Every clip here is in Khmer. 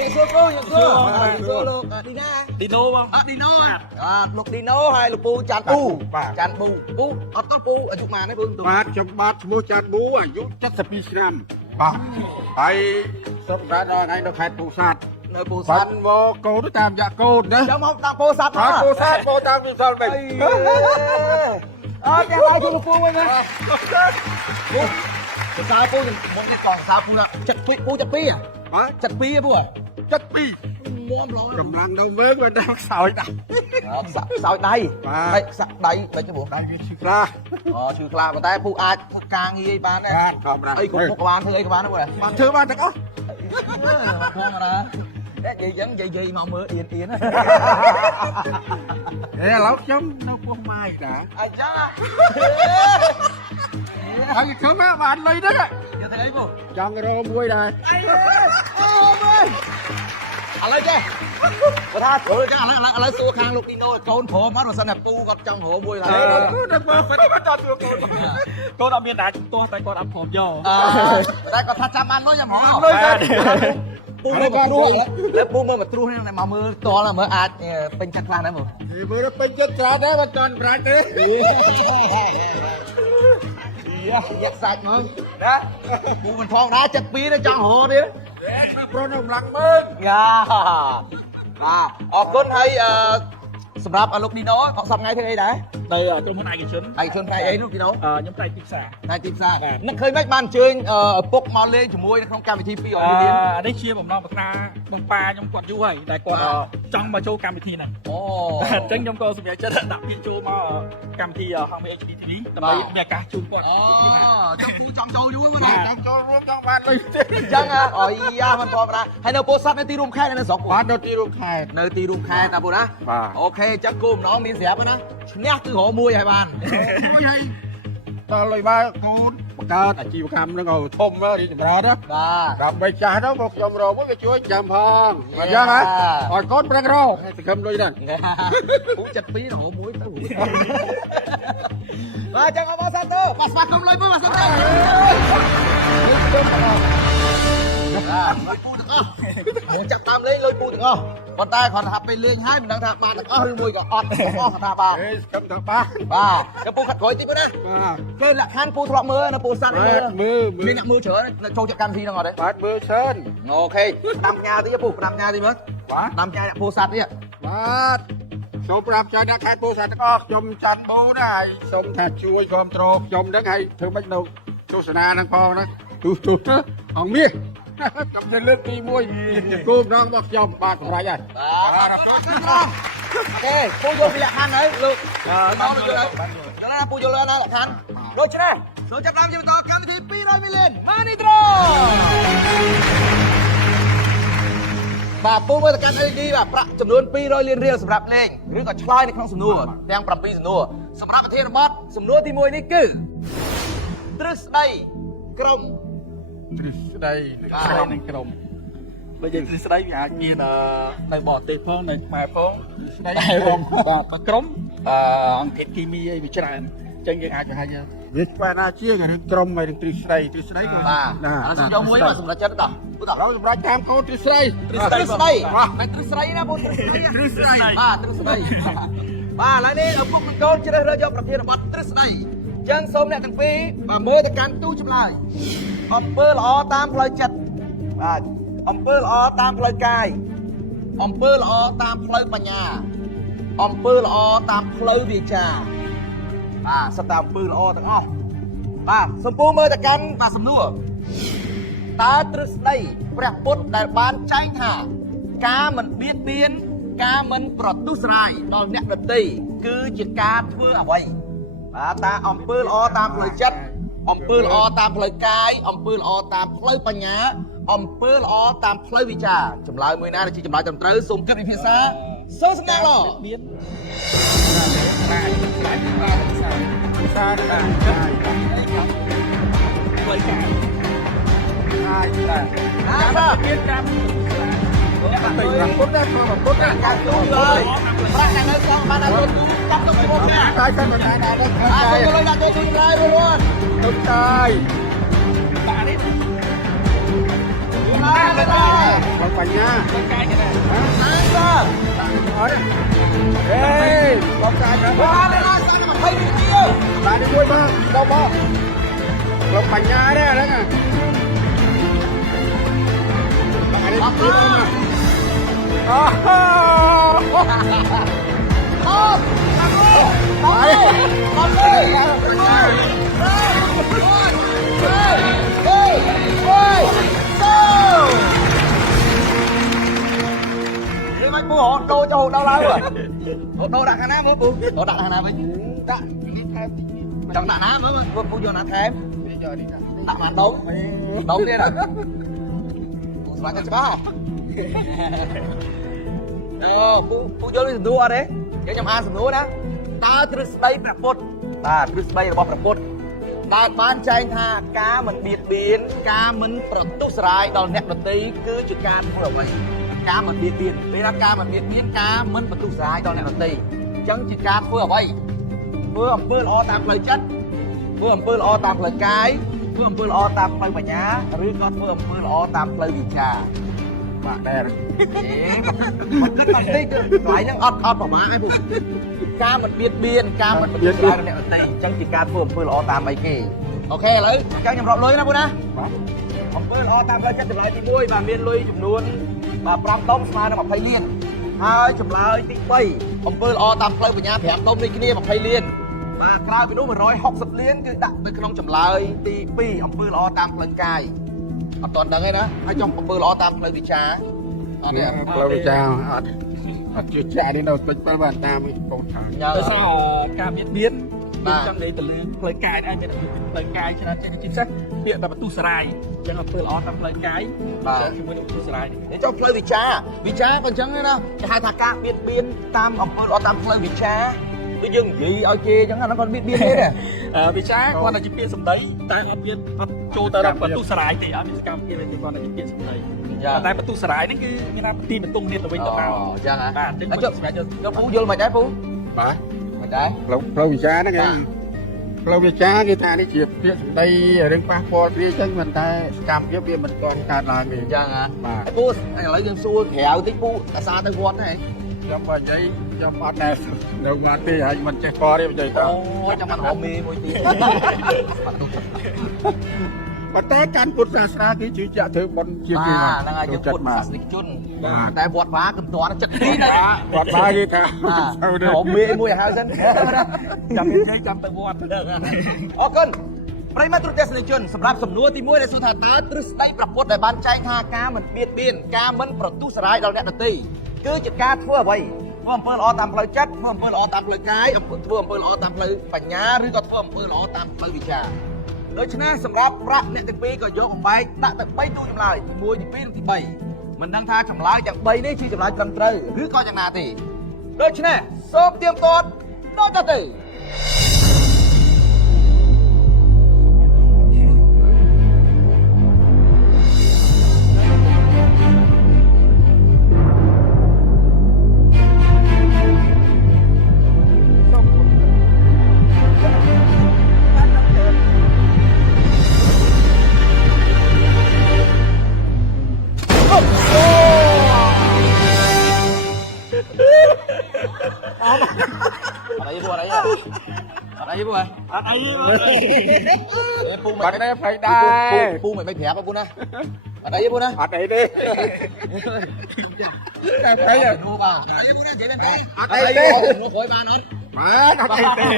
Nhạc xưa cô, nhạc xưa luôn. Đi ra. Dino không? Dino à. Lục Dino hay lục pu chặt pu. Chặt pu. Pu, có pu ở chụp màn đấy Vương. បាទចំបាត់ឈ្មោះចាត់ប៊ូអាយុ72ឆ្នាំបាទហើយសុខសាន្តថ្ងៃនៅខេត្តពោធិ៍សាត់ Nơi pu បា sắt. ត់មកកូនតាមយ៉ាកូនណា Trong không tao pu sắt បាទ hả? ពោធិ៍សាត់មកតាមវិស័យវិញ Cái ai cho lục pu vậy nè. Pu. Cái sao pu thì một cái còn sao pu nè. Chặt pi à? បាទ Chặt pi á pu à? 72 Muộn rồi. កម្លាំងនៅមើលមិនដល់ខ្សោយដែរ Sao đây? Ba. Đây, sao đây? Đây cho bố. ដៃវាឈឺក្រា Chứ là mà tay pu ai càng nghi bán បា đấy. ទធម្មតា Ấy cũng có bán thôi, có bán đâu rồi. បានធ្វើបានទាំងអស់ Buông rồi đó. Cái gì vẫn gì mà mưa yên yên á. ឥឡូវខ្ញុំនៅពោះម៉ាយតា À chắc à. ហើយខ្ញុំបានលុយហ្នឹង Giờ thấy ấy bố. ចង់រកមួយដែរ Ôm ơi. À lấy chứ. Có tha thử chứ, lấy xua khang lục đi nôi. Côn thổ mắt vào sân này pu còn trong hổ bùi là. ដល់មើលមិនបានដល់ទួកូន កូនអត់មានដាក់ទាស់តែគាត់អត់ព្រមយក Đây còn thắt chăm ăn thôi nhầm hả? Lôi ra. Pu mơ mà trú. Lấy pu mơ mà trú thế này mà mơ to là mơ ai bên chặt lan đấy mà. មើលពេញចិត្តច្រើនដែរមិនទាន់ប្រាច់ទេ Dắt sạch mà. Đó. Pu mình thong đá chặt pi nó trong hổ đi. ប្រុសនៅម្លាំងមើល Dạ. À, con thấy sầm rạp ở lúc đi đó có sầm ngay thế này đấy. នៅក្រុមហ៊ុនឯកជន Ai xuân phải ấy lúc đi đó. ខ្ញុំតែទីផ្សារ Này tìm xa. Nó khơi mấy ban chơi bốc màu lên cho môi nó không cam thì phi ở đi. នេះជាបំណងប្រាថ្នាបងប៉ាខ្ញុំគាត់យូរហើយតែគាត់ចង់មកចូលកម្មវិធីហ្នឹង Ồ. អញ្ចឹងខ្ញុំក៏សម្រេចចិត្តដាក់ពាក្យចូលមកកម្មវិធីហង HDTV ដើម្បីមានឱកាសជួបគាត់ Trong châu vui mà ច này. ង់ចូលរួមចង់បានលុយទេ Chăng à? Ôi da mình còn ra. Hay đâu post nó ti room khai nó sọc បាននៅទីរួមខេត្ត nơi ti room khai nào bố đó. បាទ Ok chắc cô nó miếng dẹp đó. Nhắc từ hộ mui hai bàn. មួយហើយដល់លុយមកកូនបង្កើតអាជីវកម្មហ្នឹងឲ្យធំរីកចម្រើនណា Và ដើម្បីចាស់ទៅមកខ្ញុំរកមួយវាជួយចាំផងអញ្ចឹងហ៎ឲ្យកូនប្រឹងរកឲ្យសង្ឃឹមលុយហ្នឹង cũng chặt phí là hộ muối tao. Và chẳng có bao sao pas pas không lấy mới pas sao. Muốn chặt tam lấy lôi pu được không? Còn tay còn hạp bên lên hai mình đang thạp bàn được ơi mùi có ọt có thạp bàn. អេសង្ឃឹមថាបាន Và cái pu khát khói tí nữa nè. បាទ Cái là khan pu thọ mưa nó pu săn បាទ mưa. មើលមើ Mình ល nhận mưa chở nó trâu chặt cam thi nó ngọt đấy. បាទមើលច្រើន Ok. Nằm nhà tí pu nằm nhà tí nữa. បាទ Nằm nhà pu sạt đi ạ. បាទសូមប្រាប់ចៅអ្នកខេត្តពោធិ៍សាត់ទាំងអស់ខ្ញុំច័ន្ទបូណាហើយសូមថាជួយគ្រប់គ្រងខ្ញុំហ្នឹងហើយធ្វើម៉េចនៅទស្សនាហ្នឹងផងណាទូទៅអង្គមាសខ្ញុំទៅលើកទី1គោលម្ដងរបស់ខ្ញុំបាទសម្រាប់ហើយ Ok, pu vô bị lạc khan đấy. Lực. Nó được đấy. Nó là pu vô lên nó lạc khan. Rồi chưa đây? Số chấp năm cho to cam thi pi rồi mới lên. Manitro. Bà pu với cam đi bà ប្រាក់ចំនួន200លានរៀលសម្រាប់លេងឬក៏ឆ្លើយនៅក្នុងសំណួរទាំង7សំណួរសម្រាប់ប្រធានបទសំណួរទី1នេះគឺទ្រឹស្ដីក្រុម ទ្រឹស្ដីនឹង ស្ដីនឹងក្រុមបើយើងទ្រឹស្ដីវាអាចមាននៅបរទេសផងនៅខ្មែរផង ស្ដី តែ ក្រុម បាទបើក្រុមអង្គភាពគីមីអីវាច្រើនអញ្ចឹងយើងអាចបង្ហាញ វាស្គាល់ណាជាងរឿងក្រុមហើយរឿងទ្រឹស្ដីទ្រឹស្ដីគឺ បាទ ណា អានេះយកមួយមកសម្រាប់ចិត្តតោះពុត ឥឡូវសម្រាប់តាមកូនទ្រឹស្ដី ទ្រឹស្ដីមិនទ្រឹស្ដីណាបងទ្រឹស្ដីបាទទ្រឹស្ដីបាទឥឡូវនេះឪពុកនឹងកូនជ្រើសរើសយកប្រធានបទទ្រឹស្ដីអញ្ចឹងសូមអ្នកទាំងពីរបាទមើលទៅកាន់ទូចម្លើយអំពើល្អតាមផ្លូវចិត្តបាទអំពើល្អតាមផ្លូវកាយអំពើល្អតាមផ្លូវបញ្ញាអំពើល្អតាមផ្លូវវាចាបាទសិតតែអំពើល្អទាំងអស់បាទសំពូមើលទៅកាន់បាទសំណួរតើទ្រឹស្ដីព្រះពុទ្ធដែលបានចែងថាការមិនបៀតបៀនការមិនប្រទុសរាយដល់អ្នកដទៃគឺជាការធ្វើអ្វីបាទតើអំពើល្អតាមផ្លូវចិត្តអំពើល្អតាមផ្លូវកាយអំពើល្អតាមផ្លូវបញ្ញាអំពើល្អតាមផ្លូវវិជ្ជាចម្លើយមួយណាដែលជាចម្លើយត្រឹមត្រូវសូមគិតវិភាសាសូមសម្ដែងឡ មាន ភាសាណា ផ្លូវការ ហើយតា ណាសា មានការ ទៅរពុតណាធ្វើរពុតណា កាត់ទូเลยប្រាក់តែនៅក្នុងបានដល់ទូចាប់ទៅមុខណា ហើយសិនមិនដែរដល់ខាង អា តែ ទៅលើដាក់ទៅទូឡើយរួន ទៅតាយ បាទនេះ ហ không phải nha ផ្លូវកាយគេណា Ê, con trai nữa. Lại đi vui ba, đâu ba. Lộc bánh nha đấy đấy nè. Lại đi vui ba. Mày mua hột đô cho hột đau lâu rồi. Hột đô đặt hàng nào bố? Hột đặt hàng nào vậy? Đặt. Trong đặt ná mới bố vô đặt thêm. Bây giờ đi đặt. Đặt mà đúng. Đúng đi nè. Bạn cho bác. Phu vô đi sầm đua đấy. Cái trong A sầm đua đó. Ta trừ đâyประពុត បាទទ្រឹស្ដីរបស់ព្រះពុទ្ធដែលបានចែងថាការមិនបៀតបៀនការមិនប្រទុស្រាយដល់អ្នកដទៃគឺជាការធ្វើអ្វីការមិនបៀតបៀនពេលណាការមិនបៀតបៀនការមិនប្រទុស្រាយដល់អ្នកដទៃអញ្ចឹងជាការធ្វើអ្វីធ្វើអំពើល្អតាមផ្លូវចិត្តធ្វើអំពើល្អតាមផ្លូវកាយធ្វើអំពើល្អតាមផ្លូវបញ្ញាឬក៏ធ្វើអំពើល្អតាមផ្លូវវិជ្ជា Bạn đè rồi. មកគិតអត់តិចកន្លែងហ្នឹងអត់ប្រមាថឯងពូការមិនបៀតបៀនការមិនប្រទុស្រាយដល់អ្នកដទៃអញ្ចឹងជាការធ្វើអំពើល្អតាមអីគេអូខេឥឡូវអញ្ចឹងខ្ញុំរាប់លុយណាពូណា Bạn. អំពើល្អតាមផ្លូវចិត្តចម្លើយទី1បាទមានលុយចំនួនបាទ5ដុំស្មើនឹង20លានហើយចម្លើយទី3អំពើល្អតាមផ្លូវបញ្ញា5ដុំនេះគ្នា20លានបាទក្រៅពីនោះ160លានគឺដាក់នៅក្នុងចម្លើយទី2អំពើល្អតាមផ្លូវកាយអត់ទាន់ដឹងទេណាហើយចុះអំពើល្អតាមផ្លូវវិជ្ជាអត់ទេ Lâu đi chào. Ọt chưa chạy đến đâu tích bác bạn ta mới không thả. ដោយសារការបៀតបៀនខ្ញុំចង់និយាយទៅលើផ្លូវកាយដែរមានផ្លូវកាយច្រើនជាងជាពិសេសពាក្យតែបន្ទុស្រាយអញ្ចឹងអំពើល្អតាមផ្លូវកាយជាមួយនឹងបន្ទុស្រាយនេះ នេះចុះផ្លូវវិជ្ជាក៏អញ្ចឹងដែរណាគេហៅថាការបៀតបៀនតាមអំពើល្អតាមផ្លូវវិជ្ជាដូចយើងនិយាយឲ្យគេអញ្ចឹងអាហ្នឹងគាត់បៀតបៀនទេណា វិចាគាត់តែជាពាក្យសម្ដីតែអត់មានអត់ចូលទៅដល់បន្ទុស្រាយទេអត់មានសកម្មភាពទេគាត់តែជាពាក្យសម្ដីតែបន្ទុស្រាយនេះគឺមានថាទីបន្ទុំគ្នាទៅវិញទៅមក អញ្ចឹងហ៎ បាទអញ្ចឹងខ្ញុំសម្រាប់យក យកពូយល់មិនដែរពូ Bạn. មិនដែរ Lâu bị cha đó kìa. Lâu bị cha cái thằng đi chìa phía đây ở đằng qua pho phía chân mình ta cầm cái phía mình còn cạt lại អ mình. ញ្ចឹងហ៎ Bạn. ពូឥឡូវយើងសួរក្រៅតិចពូអាសាទៅវត្តហ្នឹង Trong bà giấy, trong bát này. Đâu mà thì hãy mình chạy pho đi mà chạy អូ tao. ចាំមិនអមមេមួយទៀត Mà té căn cột ra xa cái chữ chạ thứ bọn chia បា kia ទ mà. ហ្នឹងហើយយើងពុទ្ធសាសនិកជន បាទ តែវត្តវាគឺមិនទាន់ចិត្តទីណា Bọt ba gì ta. Sao អ đây. មមេមួយឲ្យហើយសិន ចាំមានគេចាំទៅវត្ត អរគុណប្រិមត្តទស្សនិកជនសម្រាប់សំណួរទី1ដែលសួរថាតើទ្រឹស្ដីប្រពុតដែលបានចែងថាការមិនបៀតបៀនការមិនប្រទុស្រាយដល់អ្នកដទៃគឺជាការធ្វើអ្វីធ្វើអំពើល្អតាមផ្លូវចិត្តធ្វើអំពើល្អតាមផ្លូវកាយធ្វើអំពើល្អតាមផ្លូវបញ្ញាឬក៏ធ្វើអំពើល្អតាមផ្លូវវិជ្ជាដូច្នេះសម្រាប់ប្រាក់អ្នកទាំងពីរក៏យកបំបែកដាក់ទៅ3ទូចម្លើយទី1ទី2និងទី3មិនដឹងថាចម្លើយទាំង3នេះជាចម្លើយត្រឹមត្រូវឬក៏យ៉ាងណាទេដូច្នេះសូមទៀមទាត់ដូចទៅ អត់អីពូអត់អីពូ Bọt đây phải đai. ពូមិនប្រាប់ពូណាអត់អីពូណា Ọt đây đi. Đây phải rồi. ពូបាទអត់អីពូណានិយាយមែនទេ អត់អីទេ នោះក្រោយបានអត់ Bạn, ọt đây đi.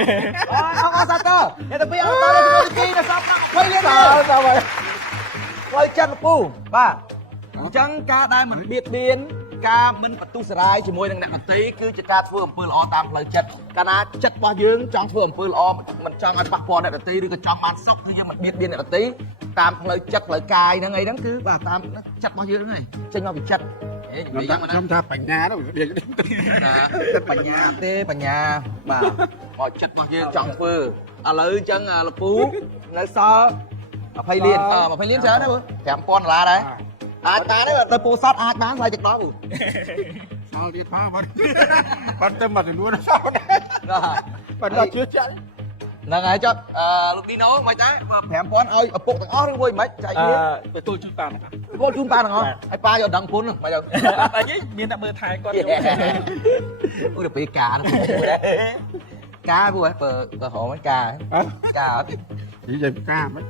អរសាទរអ្នកទាំងពីរអត់តទៅទីនៅសព20លាន Sao vậy? ផ្លូវចិត្តពូបាទអញ្ចឹងការដែលមិនបៀតបៀនការមិនបន្ទុស្រាយជាមួយនឹងអ្នកដទៃគឺជាការធ្វើអំពើល្អតាមផ្លូវចិត្តកាលណាចិត្តរបស់យើងចង់ធ្វើអំពើល្អមិនចង់ឲ្យប៉ះពាល់អ្នកដទៃឬក៏ចង់បានសុខគឺយើងមិនបៀតបៀនអ្នកដទៃតាមផ្លូវចិត្តផ្លូវកាយហ្នឹងអីហ្នឹងគឺបាទតាមចិត្តរបស់យើងហ្នឹងឯងចេញមកពីចិត្តហេនិយាយយ៉ាងម៉េច Không tha bánh nhà đâu. Điện đi. ណាបញ្ញាទេបញ្ញាបាទមកចិត្តរបស់យើងចង់ធ្វើឥឡូវអញ្ចឹងលពូនៅសល់20លាន20លានច្រើនណាបង$5000ដែរអាចបានទេទៅពោធិ៍សាត់អាចបានស្អីទឹកដល់ពូ Sao đi phá bật. Bật tâm mặt thì nuôi nó sao đấy. Rồi. Bật là chưa chạy. là ngày cho lúc đi nấu mày trái mà phèm con ơi ở bộ thằng ó đi vui mấy chạy đi ไปตู้จุดตัน cô chun pa thằng ó ai pa giờ đằng cuốn mày giờ อันนี้มีแต่มือไทยก่อน ui được bị cà nó cá vui bờ hộ mấy cà cà chỉ về ca mấy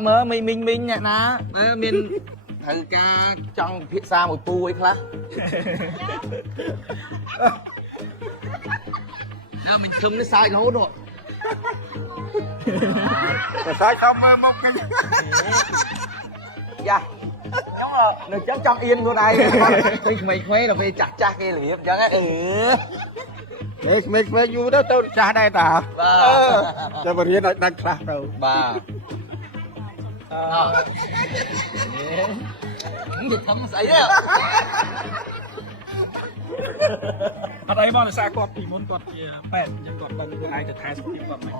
mơ mình nè ná mình thằng ca trong phía xa một pu ấy khá mình thơm nó sai nấu rồi sai không một cái dạ đúng rồi nó chắc trong yên vô đây thì mày khoe là vì chặt chặt cái liệp chẳng á mình phải vui đó tôi cha đây ta cho mình hiện đang khác đâu bà những gì thấm xảy á អត់អីមកដោយសារគាត់ពីមុនគាត់ជាប៉ែតអញ្ចឹងគាត់ដឹងខ្លួនឯងទៅថែសុខភាពគាត់មិន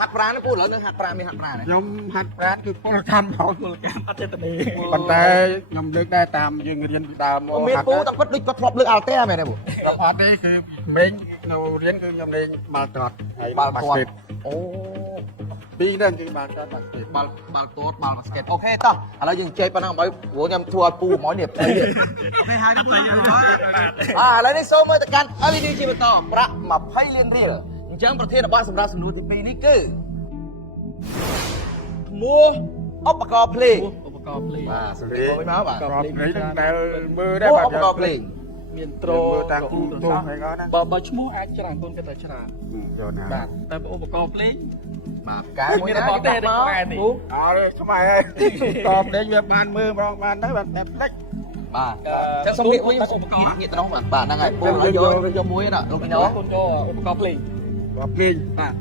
หักปลานะพูดเหรอเรื่องหักปลามีหักปลาเนี่ย ខ្ញុំហាត់ប្រាណគឺពលកម្មเขา ពលកម្មអត់ចេតនា ប៉ុន្តែខ្ញុំលើកដែរតាមយើងរៀនពីដើមមក មានពូតាំងគាត់ដូចគាត់ធ្លាប់លើកអាល់តែមែនទេពូ អត់ទេគឺមេងនៅរៀនគឺខ្ញុំលេងបាល់ទាត់ហើយបាល់បាស្កេត អូ ពីរហ្នឹងគឺបាល់ទាត់បាស្កេត បាល់ទាត់បាល់បាស្កេតអូខេតោះឥឡូវយើងជែកប៉ុណ្ណឹងឲ្យព្រោះខ្ញុំធ្វើឲ្យពូមកនេះអូខេហើយពូឥឡូវនេះសូមមើលទៅកាន់ LED ជាបន្តប្រាក់20លានរៀលអញ្ចឹងប្រធានបទសម្រាប់សំណួរទី2នេះគឺមួឧបករណ៍ភ្លេង ឧបករណ៍ភ្លេង បាទសម្លេងមកបាទ ក្របនេះដែលមើលដែរ មួ បាទ ឧបករណ៍ភ្លេង មានត្រូ មើលតាមគូទូហ្នឹងណា បើឈ្មោះអាចច្រើនគុណគេតែច្រើន យកណា បាទតែឧបករណ៍ភ្លេង បាទការមួយ មាន ណា របស់ទេ មក ខ្មែរទេ ពូ អើខ្មែរហើយតបលេងវាបានមើលម្ដងបានទៅបាទតែផ្លេច បាទចឹងសូមងាកវិញឧបករណ៍ងាកទៅនោះបាទបាទហ្នឹងហើយពូឲ្យយកមួយណាលោកពីណូ គុណយកឧបករណ៍ភ្លេង ក្របលេង បាទ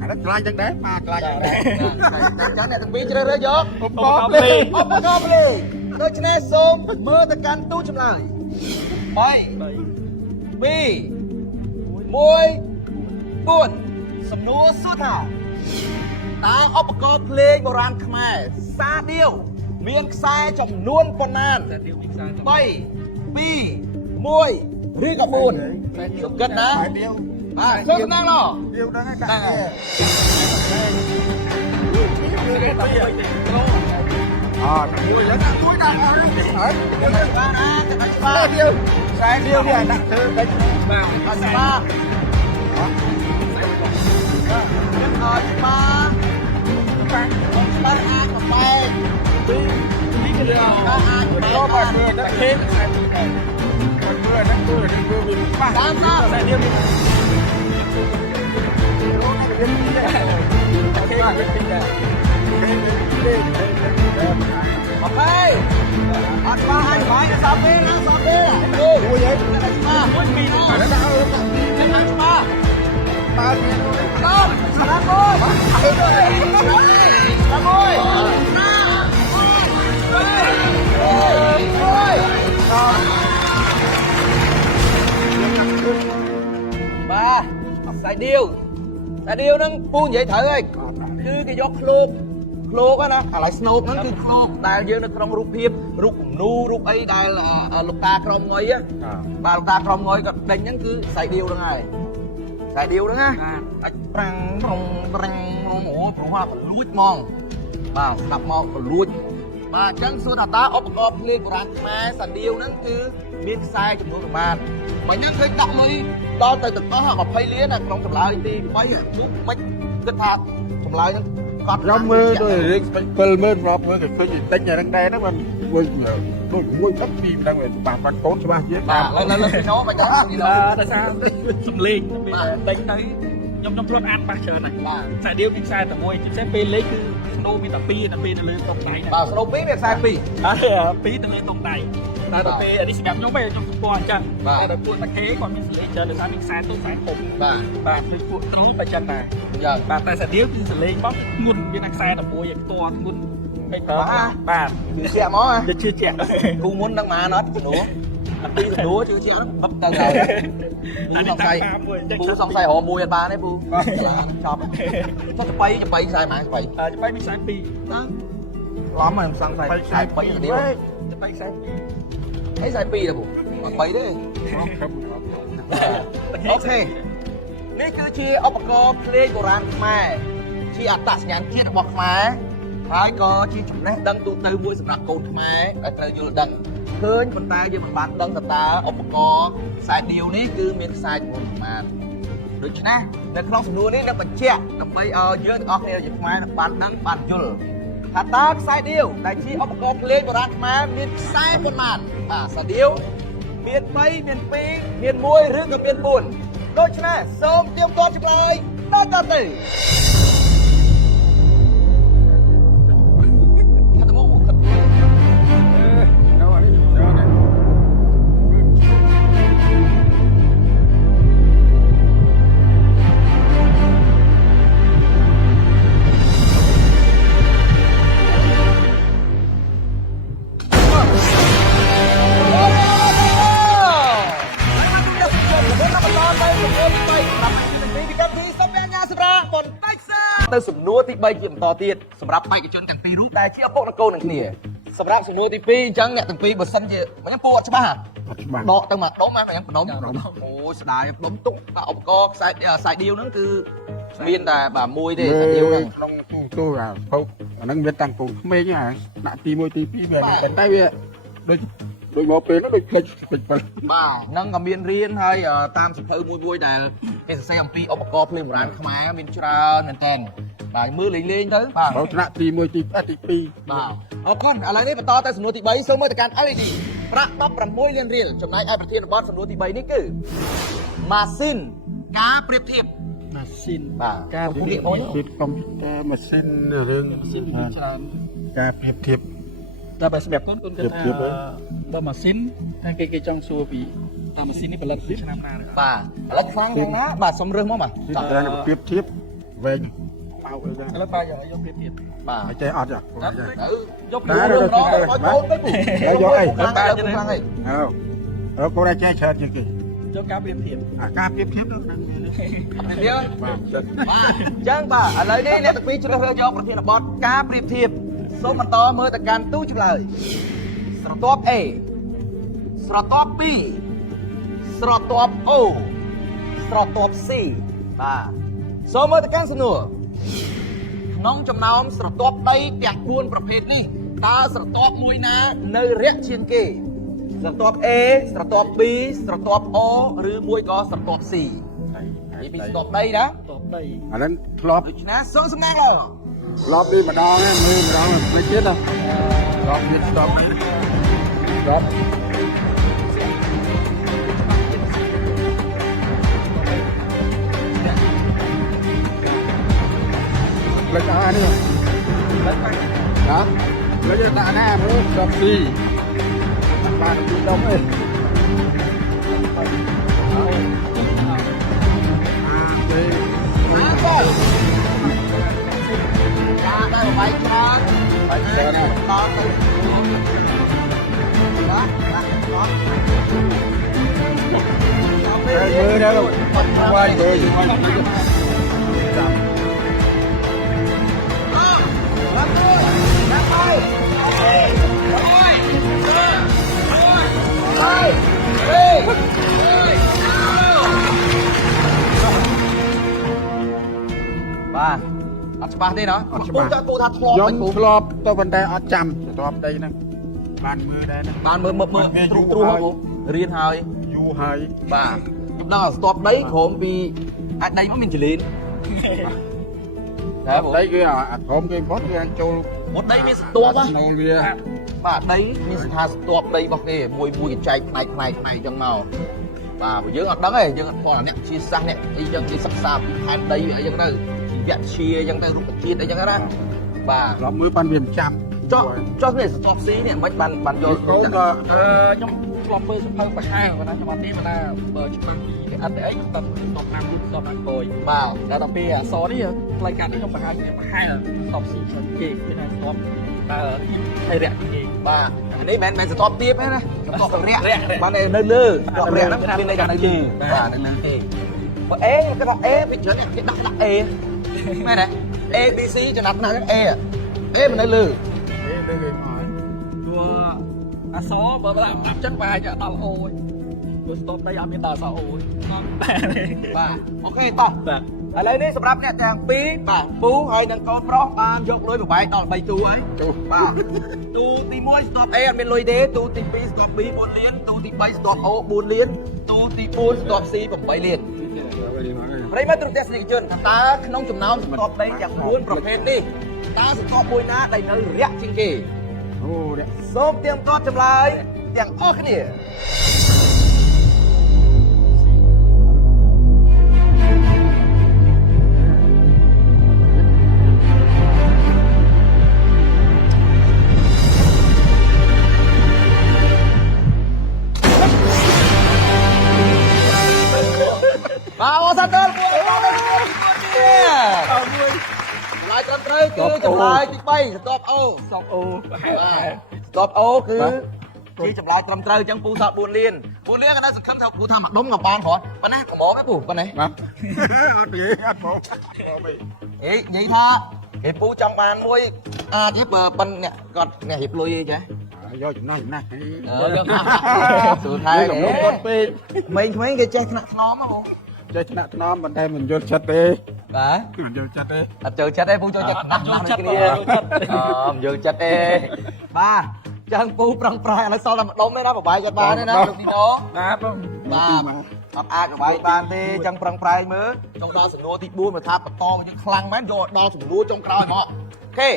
អានេះខ្លាចចឹងដែរបាទខ្លាចចឹងដែរ ចឹងអ្នកទាំងពីរជ្រើសរើសយក ឧបករណ៍ភ្លេង ឧបករណ៍ភ្លេងដូច្នេះសូមមើលទៅកាន់ទូចម្លើយ3 2 1 4សំណួរសួរថាតើឧបករណ៍ភ្លេងបុរាណខ្មែរសាដៀវមានខ្សែចំនួនប៉ុន្មាន តែទៀវពីខ្សែ 3 2 1ឬក៏4គិតណា ហើយទៀវ បាទចូលស្នងឡោ ទៀវហ្នឹងឯង ហ្នឹងហើយ អត់មួយឡើងដាក់មួយដាក់ហើយ បាទណាតែច្បាស់ ទៀវខ្សែទៀវនេះដាក់ធ្វើតិច បាទ អត់ច្បាស់អត់ច្បាស់ច្បាស់អាចកំបែង នេះគឺ អាច ចូលបាទមើលដាក់គេខ្សែទៀវដែរមើលហ្នឹងមើលនេះវាច្បាស់ តាមណា តែទៀវមាន អូខេបាទនេះទីដែរ អូខេអត់ច្បាស់អាចបាយសោះពេលណាសោះពេលអូ មួយហើយ ច្បាស់មួយពីរណា ដាក់អើ ចាំច្បាស់ បាទ ដល់ស្ដាប់មួយស្ដាប់មួយបាទខ្សែដៀវហ្នឹងពូនិយាយត្រូវហើយគឺគេយកឃ្លោកណាឥឡូវស្នូកហ្នឹងគឺឃ្លោកដែលយើងនៅក្នុងរូបភាពរូបគំនូរូបអីដែលលោកតាក្រមងុយបាទលោកតាក្រមងុយគាត់ដេញហ្នឹងគឺខ្សែដៀវហ្នឹងហើយខ្សែដៀវហ្នឹងណាអាចប្រាំងរងអូព្រោះថាបលួចហ្មងបាទស្ដាប់មកបលួចបាទអញ្ចឹងសួរថាតើឧបករណ៍ភ្លេងបុរាណខ្មែរសាដៀវហ្នឹងគឺមានខ្សែចំនួនប្រមាណបើហ្នឹងឃើញដាក់លុយដល់ទៅទឹកកោះ20លានក្នុងចម្លើយទី3នោះមិនគិតថាចម្លើយហ្នឹងគាត់ ខ្ញុំមើលដូចរៀង70000រាប់មើលគេឃើញតិចហ្នឹងដែរហ្នឹងមិនមួយដូចមួយផឹកពីមិនដឹងបាក់បាត់កូនច្បាស់ជាង បាទលើពីណូមិនដឹងពីណូ ដោយសារសំលេងពេលដេញទៅខ្ញុំធ្លាប់អានបាសច្រើនណាស់ បាទ ខ្សែដៀវមានខ្សែតែមួយជាពិសេសពេលលេងគឺស្នូមានតែ2នៅពេលនៅលើតុងដៃណា បាទស្រូបពីរវាខ្សែ2 2នៅលើតុងដៃតែដល់ពេលអានេះសម្រាប់ខ្ញុំឯងខ្ញុំស្គាល់អញ្ចឹងតែដល់ពួកតាគេគាត់មានសលេងច្រើនដោយសារមានខ្សែទុំខ្សែធំ បាទ បាទដូចពួកទ្រុងតែចឹងដែរ យ៉ាង បាទតែខ្សែដៀវគឺសលេងមកធ្ងន់មានតែខ្សែតែមួយឯងផ្ទាល់ធ្ងន់ហើយប្រើបាទ ជឿជាក់មកហ៎ ជឿជាក់ គូមុនដឹងម៉ានអត់ចំនួនពីចំនួនជឿជាក់ហ្នឹងបឹកទៅហើយ អានេះតាមមួយអញ្ចឹង ពូសង្ស័យរមួយអត់បានទេពូសាលាហ្នឹងចប់ចុះទៅបីខ្សែម៉ាខ្សែ ច្បាយមានខ្សែ2 ហ្នឹងឡំហើយសង្ស័យខ្សែ3ទៅនេះ ច្បាយខ្សែ អីខ្សែ2ទៅពូអត់3ទេអូខេ នេះគឺជាឧបករណ៍ភ្លេងបុរាណខ្មែរជាអត្តសញ្ញាណជាតិរបស់ខ្មែរហើយក៏ជាចំណេះដឹងទូទៅមួយសម្រាប់កូនខ្មែរដែលត្រូវយល់ដឹងឃើញប៉ុន្តែយើងមិនបានដឹងតើឧបករណ៍ខ្សែដៀវនេះគឺមានខ្សែចំនួនប៉ុន្មានដូច្នេះនៅក្នុងសំណួរនេះនឹងបញ្ជាក់ដើម្បីឲ្យយើងទាំងអស់គ្នាជាខ្មែរបានដឹងបានយល់ថាតើខ្សែដៀវដែលជាឧបករណ៍ភ្លេងបុរាណខ្មែរមានខ្សែប៉ុន្មានបាទខ្សែដៀវមាន3មាន2មាន1ឬក៏មាន4ដូច្នេះសូមទៀមទាត់ចម្លើយដល់តទៅ ទៅសំណួរទី3ជាបន្តទៀតសម្រាប់បេក្ខជនទាំងពីររូបដែលជាឪពុកនិងកូននឹងគ្នាសម្រាប់សំណួរទី2អញ្ចឹងអ្នកទាំងពីរបើសិនជាខ្ញុំពូអត់ច្បាស់ដកទៅមកដុំហ្នឹងខ្ញុំបដុំអូយស្ដាយដុំទុកតែឧបករណ៍ខ្សែដៀវហ្នឹងគឺមានតែបាទមួយទេខ្សែដៀវហ្នឹងក្នុងទូអាភោគអាហ្នឹងវាតាំងកូនក្មេងហ្នឹងដាក់ទី1ទី2វាតែវាដូចមកពេលហ្នឹងដូចភ្លេចបាទហ្នឹងក៏មានរៀនហើយតាមសភៅមួយដែលគេសរសេរអំពីឧបករណ៍ភ្លេងបុរាណខ្មែរមានច្រើនមែនតើបាទមើលលេងទៅបាទថ្នាក់ទី1ទី2បាទអរគុណឥឡូវនេះបន្តទៅសំណួរទី3សូមមើលទៅកាន់ LED ប្រាក់16លានរៀលចំណែកឯប្រធានបទសំណួរទី3នេះគឺម៉ាស៊ីនការប្រៀបធៀបម៉ាស៊ីនបាទការប្រៀបធៀបកុំព្យូទ័រម៉ាស៊ីនរឿងម៉ាស៊ីនច្រើនការប្រៀបធៀបតែបើសម្រាប់កូនគិតថាបើម៉ាស៊ីនតែគេចង់សួរពីតើម៉ាស៊ីននេះផលិតពីឆ្នាំណាបាទផលិតខ្លាំងយ៉ាងណាបាទសុំរើសមកបាទតែប្រៀបធៀបវែងបោកទៅឥឡូវបាយយកប្រៀបធៀបបាទចេះអត់ចាយកប្រៀបធៀបដល់ឲ្យកូនទៅយកអីបាទយកខ្លាំងអីអើកូនឯងចេះច្រើនជាងគេយកការប្រៀបធៀបការប្រៀបធៀបទៅហ្នឹងវានេះបាទអញ្ចឹងបាទឥឡូវនេះអ្នកទាំងពីរជ្រើសរើសយកប្រធានបទការប្រៀបធៀបសូមបន្តមើលទៅកាន់ទូចម្លើយស្រទាប់ A ស្រទាប់ B ស្រទាប់ O ស្រទាប់ C បាទសូមមើលទៅកាន់សំណួរក្នុងចំណោមស្រទាប់ដីទាំង4ប្រភេទនេះតើស្រទាប់មួយណានៅរាក់ជាងគេស្រទាប់ A ស្រទាប់ B ស្រទាប់ O ឬមួយក៏ស្រទាប់ C ពីស្រទាប់ដីណាស្រទាប់ដីអាហ្នឹងធ្លាប់ដូច្នេះសូមសំណាងឡើយធ្លាប់នេះម្ដងមើលម្ដងមិនទៀតណាធ្លាប់ទៀតស្ទប់ស្ទប់លេខអានេះលេខណាលេខដាក់ណាមើលស្ទប់ស៊ីបានពីដុំអីបាយច្រើនបាយច្រើនដល់ទៅបាទបាទមើលដល់បាយមើលចាំអឺបាទណាបាយបាទអត់ច្បាស់ទេណាអត់ច្បាស់គូថាធ្លាប់ខ្ញុំធ្លាប់ទៅប៉ុន្តែអត់ចាំធ្លាប់ដីហ្នឹងបានមើលដែរបានមើលទ្រុះរៀនហើយយូរហើយបាទខ្ញុំដឹងស្ទាប់ដីក្រោមពីអាចដីមកមានចលៀនតែដីគេអាក្រោមគេគាត់គេចូលមកដីមានស្ទាប់ណាវា បាទដីមានស្ថានស្ទាប់ដីរបស់គេមួយគេចែកផ្នែកអញ្ចឹងមកបាទយើងអត់ដឹងទេយើងអត់ផងអ្នកជាសាសអ្នកអីចឹងគេសិក្សាពីផែនដីអីចឹងទៅវិទ្យាអញ្ចឹងទៅរុក្ខជាតិអីចឹងណាបាទធ្លាប់មើលបានវាចាំចុះនេះស្ទាប់ស៊ីនេះមិនបានយល់កូនក៏ខ្ញុំធ្លាប់មើលសភៅប្រហែលប៉ុន្តែខ្ញុំអត់ទេប៉ុន្តែបើច្បាស់ពីអត់តែអីខ្ញុំដល់តាមដល់អាកយបាទដល់ទៅពីអសនេះផ្លូវកាត់នេះខ្ញុំប្រហែលស្ទាប់ស៊ីច្រើនគេគឺថាស្ទាប់តើទីអីរាក់គេបាទនេះមិនស្ទាប់ទៀតទេណាស្ទាប់រាក់បាននៅលើស្ទាប់រាក់ហ្នឹងមានន័យថានៅលើបាទនៅលើទេបើ A គេថា A វាច្រើនគេដាក់ A មែនទេ A B C ចំណាត់ណាស់ហ្នឹង A មិននៅលើលើគេមកព្រោះអសបើដាក់ចឹងបាយដល់អូយ គឺស្ទប់ដីអត់មានដល់សោអូយ បាទអូខេតោះ បាទ ឥឡូវនេះសម្រាប់អ្នកទាំងពីរបាទពូហើយនិងកូនប្រុសបានយកលុយប្រហែលដល់3ទូហើយ ទូ បាទទូទី1ស្ទប់ A អត់មានលុយទេទូទី2ស្ទប់ B 4លានទូទី3ស្ទប់ O 4លានទូទី4ស្ទប់ C 8លានប្រិមត្តទូរទស្សនិកជនតើក្នុងចំណោមស្ទប់ដីទាំង4ប្រភេទនេះតើស្ទប់មួយណាដែលនៅរាក់ជាងគេ អូនេះ សូមទៀមទាត់ចម្លើយទាំងអស់គ្នាបាទអូសាទរពួកអរគុណនេះឡាយត្រឹមត្រូវគឺចម្លើយទី3ស្ទប់ O សោអូ បាទស្ទប់ O គឺជាចម្លើយត្រឹមត្រូវអញ្ចឹងពូសល់4លាន4លានក៏នៅសង្ឃឹមថាពូថាមួយដុំក៏បានគ្រាន់ប៉ុណ្ណាកម្រទេពូប៉ុណ្ណា បាទអត់និយាយអត់បងអី អេនិយាយថាគេពូចង់បានមួយអាចទេបើប៉ុនអ្នកគាត់អ្នករៀបលុយអីចា យកចំណាស់ចំណាស់ យកមកសួរថែកំណត់គាត់ពេកក្មេងៗគេចេះថ្នាក់ថ្នមហ៎ ចេះឆ្នាក់ថ្នមមិនតែមិនយល់ចិត្តទេ បាទ មិនយល់ចិត្តទេ អត់ចូលចិត្តទេពូចូលចិត្តថ្នាក់ថ្នាក់គ្នាមិនយល់ចិត្តទេបាទចឹងពូប្រឹងប្រែងឥឡូវសល់តែម្ដុំទេណាបបាយគាត់បានទេណាលោកទីណូ បាទបង បាទអត់អាចបបាយបានទេចឹងប្រឹងប្រែងមើលចង់ដល់សំណួរទី4មកថាបន្តមកយើងខ្លាំងមែនយកដល់សំណួរចុងក្រោយមកអូខេឥ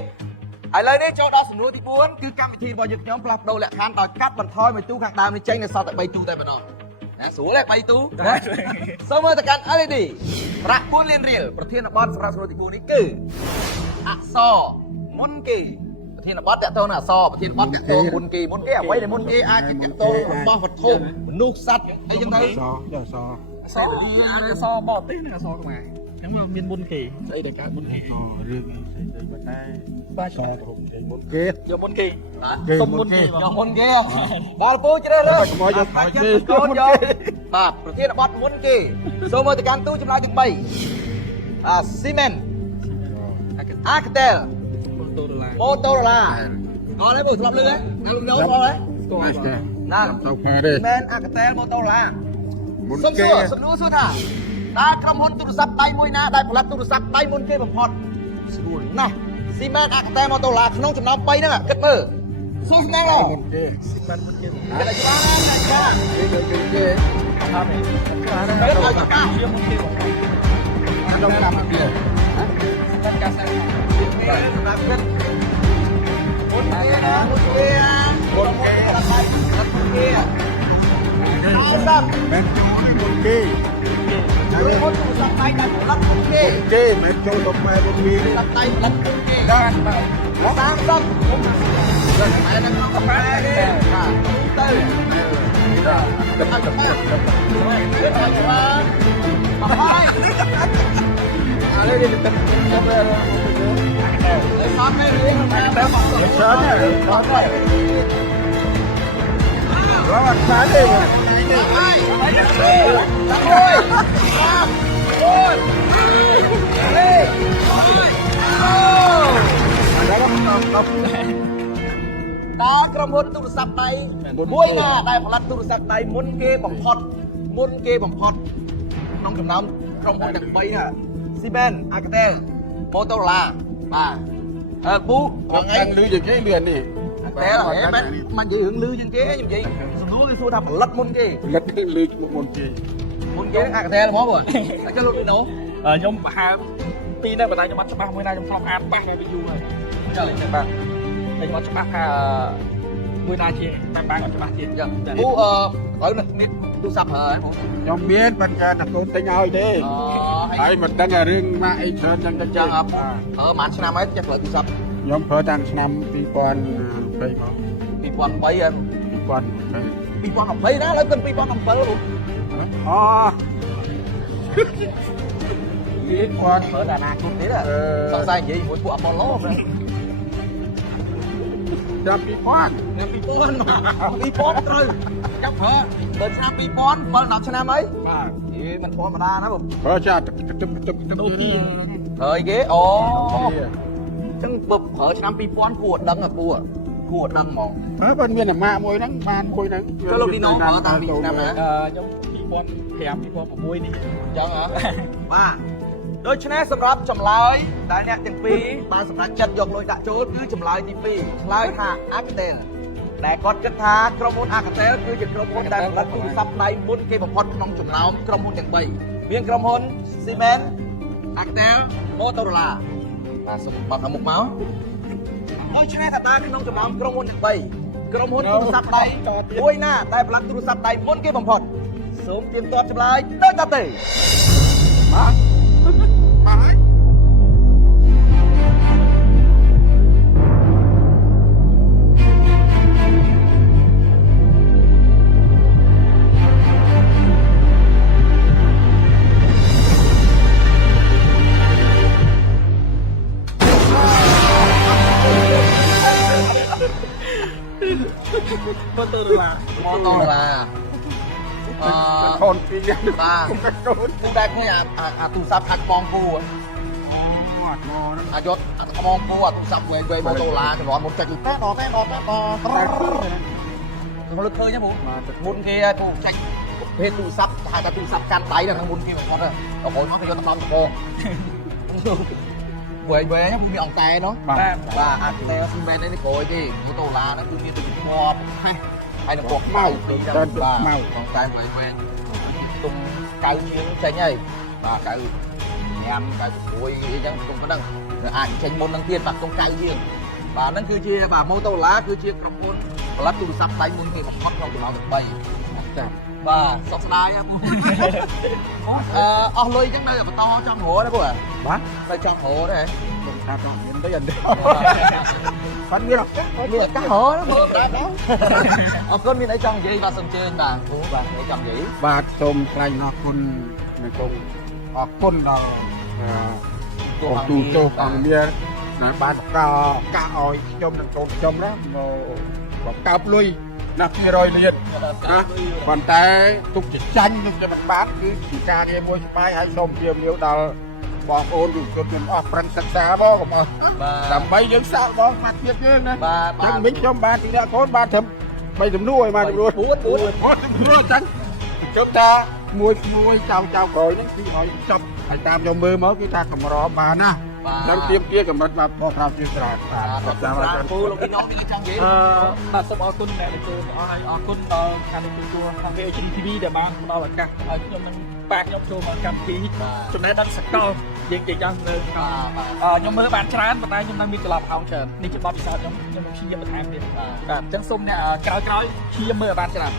ឡូវនេះចូលដល់សំណួរទី4គឺកម្មវិធីរបស់យើងខ្ញុំផ្លាស់ប្ដូរលក្ខខណ្ឌដោយកាត់បន្ថយមួយទូខាងដើមនេះចេញនៅសល់តែ3ទូតែប៉ុណ្ណោះណាស្រួលទេ3ទូណាសូមមើលទៅកាន់ LED ប្រាក់4លានរៀលប្រធានបទសម្រាប់សំណួរទី4នេះគឺអក្សរមុនគេប្រធានបទតកតងនឹងអក្សរប្រធានបទតកតងមុនគេអ្វីដែលមុនគេអាចជាតកតងរបស់វត្ថុមនុស្សសត្វអីចឹងទៅ សយកស អសអសបរទេសនិងអសខ្មែរហ្នឹងមកមានមុនគេស្អីដែលកើតមុនគេ អូរឿងនេះស្អីប៉ុន្តែ បាទ សទៅគេមុនគេ យកមុនគេ សុំមុនគេយកមុនគេដល់ពូជ្រើសរើស កុំឲ្យយកឲ្យគេ កូនយកបាទប្រធានបទមុនគេសូមមើលទៅកាន់ទូចម្លើយទាំង3ស៊ីមែនអាកតែល ម៉ូតូដុល្លារ ម៉ូតូរ៉ូឡាអត់ទេពូធ្លាប់លឺហ៎ណាលោកញោមស្គាល់ហ៎ ស្គាល់ ណា ចាំទៅខាទេ មែនអាកតែលម៉ូតូរ៉ូឡា មុន សុំ គេ សួរថាតើក្រុមហ៊ុនទូរស័ព្ទដៃមួយណាដែលផលិតទូរស័ព្ទដៃមុនគេបំផុតស្រួលណាស់ស៊ីមែនអាកតែលម៉ូតូរ៉ូឡាក្នុងចំណោម3ហ្នឹងគិតមើលសួរស្នាងឡ មុនគេ ស៊ីបានមុនគេ គេតែច្បាស់ណាស់ចា៎ គេ អត់ទេអត់ទេជាមុនគេបង ដល់តាមវា បានការសាំង សម្រាប់គិតមុនគេណាមុនគេ មុនគេ មុនគេអត់សាប់ មិនជួយមុនគេ ហើយមុនទូរស័ព្ទដៃតែផលិតមុនគេ គេមិនចូលទៅម៉ែមុនវា ផលិតដៃផលិតមុនគេ បានបាទ 30ដល់តែនៅក្នុងកាហ្វេនេះបាទទៅទៅអត់ទៅទៅអត់បានបាយអានេះទៅទៅទៅសាប់នេះទៅទៅមកទៅទៅទៅ រត់ខាទេ តើក្រុមហ៊ុនទូរស័ព្ទដៃមួយណាដែលផលិតទូរស័ព្ទដៃមុនគេបំផុតក្នុងចំណោមក្រុមហ៊ុនទាំង3ណា Siemens Alcatel Motorola បាទពូ គាត់ខាងលឺជាងគេមាននេះ តែហើយមិននិយាយរឿងលឺជាងគេខ្ញុំនិយាយសំណួរគេសួរថាផលិតមុនគេ លិតលឺមុនគេ Alcatel ហ្មងបងអញ្ចឹងលោកនេះណូ ខ្ញុំប្រហែលពីរនេះបណ្ដាខ្ញុំអត់ច្បាស់មួយណាខ្ញុំឆ្លងអានប៉ះតែវាយូរហើយចឹងបាទតែខ្ញុំអត់ច្បាស់ថាមួយណាជាតែបាំងអត់ច្បាស់ជាចឹង ពូហើយមានទូរស័ព្ទហើយបង ខ្ញុំមានប៉ុន្តែតែកូនទិញឲ្យទេ ហើយ ហើយមិនដឹងថារឿងម៉ាក់អីច្រើនចឹងទៅ ចឹងប្រហែលឆ្នាំហើយចេះផលិតទូរស័ព្ទ ខ្ញុំប្រើតាំងឆ្នាំ2020មក 2003ហើយ 2020 2020ណាឡើយគិត2007បង អូ និយាយគាត់ប្រើតែអនាគតទៀតសង្ស័យនិយាយជាមួយពួក Apollo មែន ចាប់2000 ឆ្នាំ2000ត្រូវចាំប្រើបើឆ្នាំ2000 7 10ឆ្នាំអី បាទ មិនធម្មតាណាបង ប្រើចាទឹក ដូទី ហើយគេអូអញ្ចឹងបើប្រើឆ្នាំ2000គួរដឹងពូ គួរដឹងហ្មង បើមានអាម៉ាក់មួយហ្នឹងបានមួយហ្នឹង ចូលលោកឌីណូមកតាំងពីឆ្នាំណា ខ្ញុំ2005 2006នេះ ចឹងហ៎បាទដូច្នេះសម្រាប់ចម្លើយដែលអ្នកទាំងពីរបានសម្រេចចិត្តយកលុយដាក់ចូលគឺចម្លើយទី2ឆ្លើយថា Alcatel ដែលគាត់គិតថាក្រុមហ៊ុន Alcatel គឺជាក្រុមហ៊ុនដែលផលិតទូរស័ព្ទដៃមុនគេបំផុតក្នុងចំណោមក្រុមហ៊ុនទាំង3មានក្រុមហ៊ុន Siemens Alcatel Motorola បាទសូមបើកខាងមុខមកដូច្នេះថាតើក្នុងចំណោមក្រុមហ៊ុនទាំង3ក្រុមហ៊ុនទូរស័ព្ទដៃមួយណាដែលផលិតទូរស័ព្ទដៃមុនគេបំផុតសូមទៀងទាត់ចម្លើយដូចតទៅបាទ បាទហើយ Motorola ខូនពីយ៉ាង បាទ កូន គឺដែលគ្នាអាទូរស័ព្ទខាត់បងគូ អត់មកហ្នឹង អាយកអាត្មងគូអាទូរស័ព្ទវែងម៉ូតូឡាចំនួនមុនចុចទៅតែដល់លើឃើញហ្នឹងមុនគេគូចាច់ប្រភេទទូរស័ព្ទហៅថាទូរស័ព្ទកាន់ដៃហ្នឹងមុនគេបំផុតដល់ក្រោយមកគេយកទៅដំតកវែងមានអង្កែនោះបាទអាតែស៊ីមែននេះក្រោយគេម៉ូតូឡាហ្នឹងគឺមានទឹកធ្ងន់ហេះហើយនឹងពណ៌ខ្មៅទៅចឹងបាទអង្កែវែងទុំកៅជាងចេញហើយបាទកៅញ៉ាំកៅព្រួយអីចឹងទុំប៉ុណ្ណឹងអាចចេញមុននឹងទៀតបាទទុំកៅជាងបាទហ្នឹងគឺជាបាទម៉ូតូឡាគឺជាក្រុមហ៊ុនផលិតទូរស័ព្ទដៃមុនគេបំផុតក្នុងចំណោមទាំង3ចាំបាទសុខស្ដាយហ្នឹងអស់លុយចឹងនៅបន្តចង់រកដែរពួកបាទនៅចង់រកដែរ ខ្ញុំថាទៅមានទៅអត់បាត់មានអត់ មានឱកាសរកណាមើលដែរអរគុណមានអីចង់និយាយបាទសូមជើញបាទគ្រូបាទអីចង់និយាយ បាទសូមថ្លែងអរគុណនៅកងអរគុណដល់កងទូទោសអង្គមានដែលបានបង្កកាឲ្យខ្ញុំនិងកូនខ្ញុំណាមកបង្កើបលុយណា200លានណាប៉ុន្តែទុកជាចាញ់ទុកជាមិនបានគឺជាការងារមួយស្បាយហើយសូមជម្រាបដល់បងប្អូនយុវជនទាំងអស់ប្រឹងសិក្សាមកកុំអស់ដើម្បីយើងសាកបងបាត់ទៀតយើងណាចឹងមិញខ្ញុំបានទីអ្នកកូនបានត្រឹម3ចំនួនឲ្យបានចំនួន4ចំនួនចឹងជប់ថាមួយចៅក្រោយហ្នឹងគឺឲ្យចប់ហើយតាមខ្ញុំមើលមកគឺថាកម្របានណាដល់ទៀមទាកម្រិតបាទបោះប្រាំជាច្រើន បាទតាមពូលោកពីនោះមានចង់និយាយ បាទសូមអរគុណអ្នកលោកចូលទាំងអស់ហើយអរគុណដល់ខាងទទួលខាង VHD TV ដែលបានផ្ដល់ឱកាសឲ្យខ្ញុំនឹងបាក់ខ្ញុំចូលមកកម្មវិធីចំណេះដឹងសកលយើងនិយាយយ៉ាងនៅខ្ញុំមើលបានច្រើនប៉ុន្តែខ្ញុំនៅមានកន្លងហោងច្រើននេះជាបទពិសោធន៍ខ្ញុំព្យាយាមបន្ថែមទៀតបាទអញ្ចឹងសូមអ្នកក្រោយព្យាយាមមើលឲ្យបានច្រើន